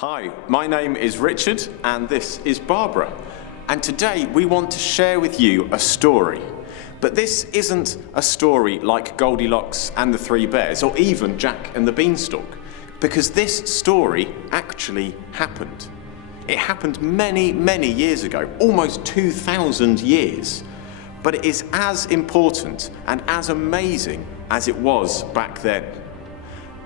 Hi, my name is Richard and this is Barbara. And today we want to share with you a story. But this isn't a story like Goldilocks and the Three Bears or even Jack and the Beanstalk, because this story actually happened. It happened many, many years ago, almost 2,000 years. But it is as important and as amazing as it was back then.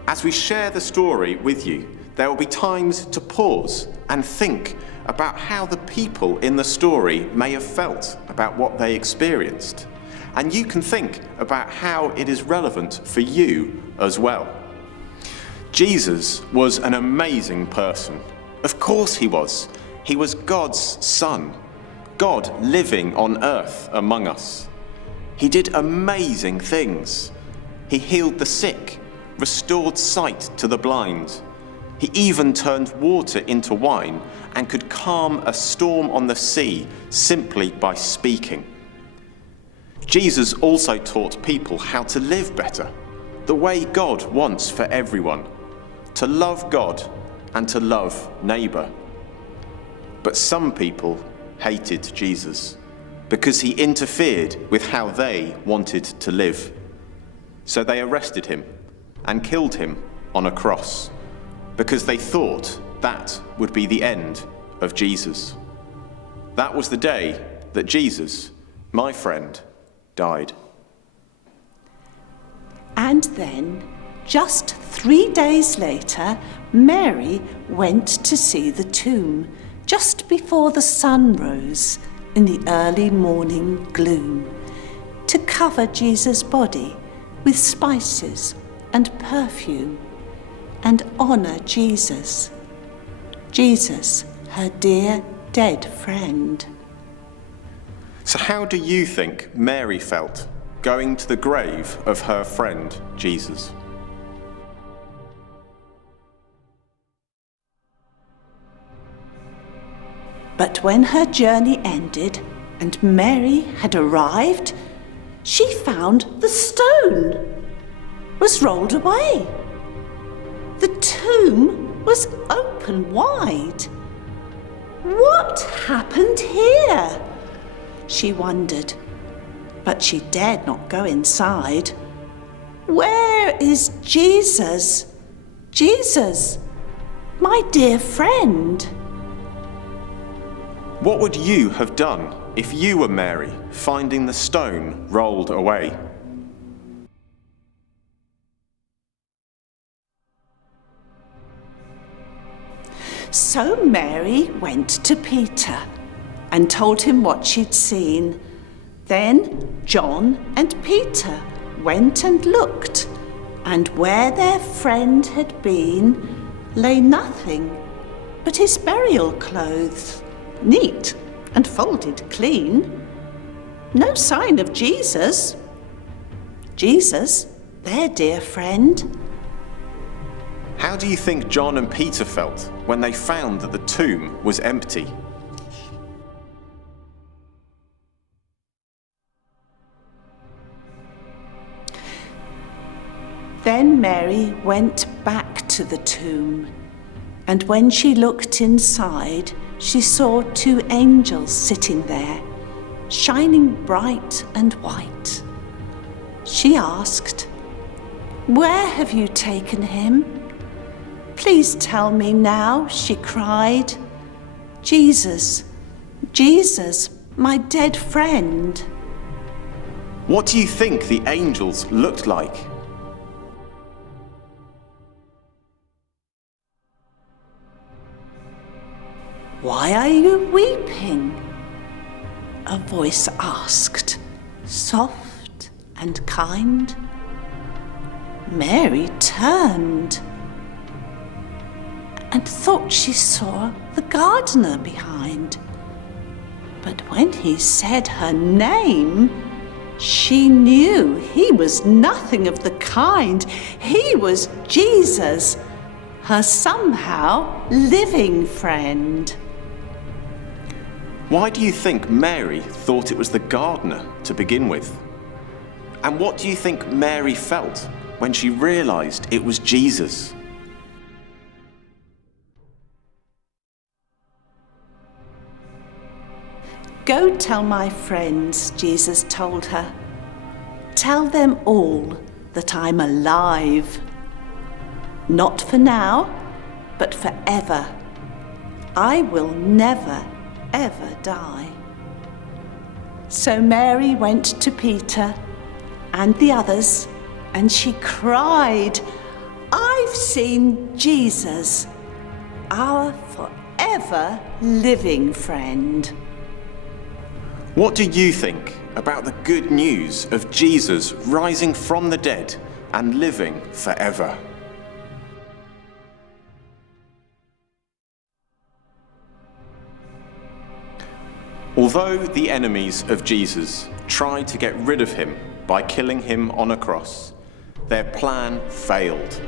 As we share the story with you, there will be times to pause and think about how the people in the story may have felt about what they experienced. And you can think about how it is relevant for you as well. Jesus was an amazing person. Of course he was. He was God's son, God living on earth among us. He did amazing things. He healed the sick, restored sight to the blind. He even turned water into wine and could calm a storm on the sea simply by speaking. Jesus also taught people how to live better, the way God wants for everyone, to love God and to love neighbour. But some people hated Jesus because he interfered with how they wanted to live. So they arrested him and killed him on a cross, because they thought that would be the end of Jesus. That was the day that Jesus, my friend, died. And then, just 3 days later, Mary went to see the tomb just before the sun rose in the early morning gloom, to cover Jesus' body with spices and perfume, and honour Jesus, her dear dead friend. So how do you think Mary felt going to the grave of her friend Jesus? But when her journey ended and Mary had arrived, she found the stone was rolled away. The tomb was open wide. What happened here? She wondered, but she dared not go inside. Where is Jesus? Jesus, my dear friend. What would you have done if you were Mary, finding the stone rolled away? So Mary went to Peter and told him what she'd seen. Then John and Peter went and looked, and where their friend had been lay nothing but his burial clothes, neat and folded clean. No sign of Jesus. Jesus, their dear friend. How do you think John and Peter felt when they found that the tomb was empty? Then Mary went back to the tomb, and when she looked inside, she saw 2 angels sitting there, shining bright and white. She asked, "Where have you taken him?" "Please tell me now," she cried. Jesus, my dead friend." What do you think the angels looked like? "Why are you weeping?" a voice asked, soft and kind. Mary turned and thought she saw the gardener behind. But when he said her name, she knew he was nothing of the kind. He was Jesus, her somehow living friend. Why do you think Mary thought it was the gardener to begin with? And what do you think Mary felt when she realised it was Jesus? Go tell my friends, Jesus told her. Tell them all that I'm alive. Not for now, but forever. I will never, ever die. So Mary went to Peter and the others, and she cried, I've seen Jesus, our forever living friend. What do you think about the good news of Jesus rising from the dead and living forever? Although the enemies of Jesus tried to get rid of him by killing him on a cross, their plan failed.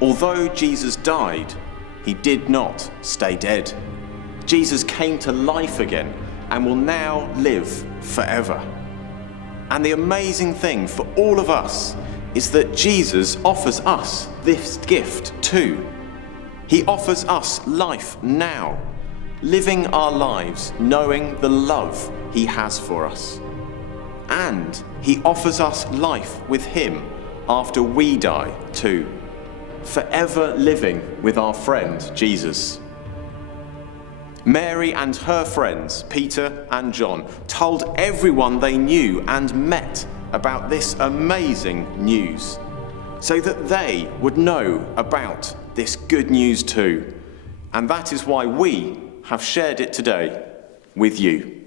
Although Jesus died, he did not stay dead. Jesus came to life again and will now live forever. And the amazing thing for all of us is that Jesus offers us this gift too. He offers us life now, living our lives knowing the love he has for us. And he offers us life with him after we die too, forever living with our friend Jesus. Mary and her friends, Peter and John, told everyone they knew and met about this amazing news, so that they would know about this good news too. And that is why we have shared it today with you.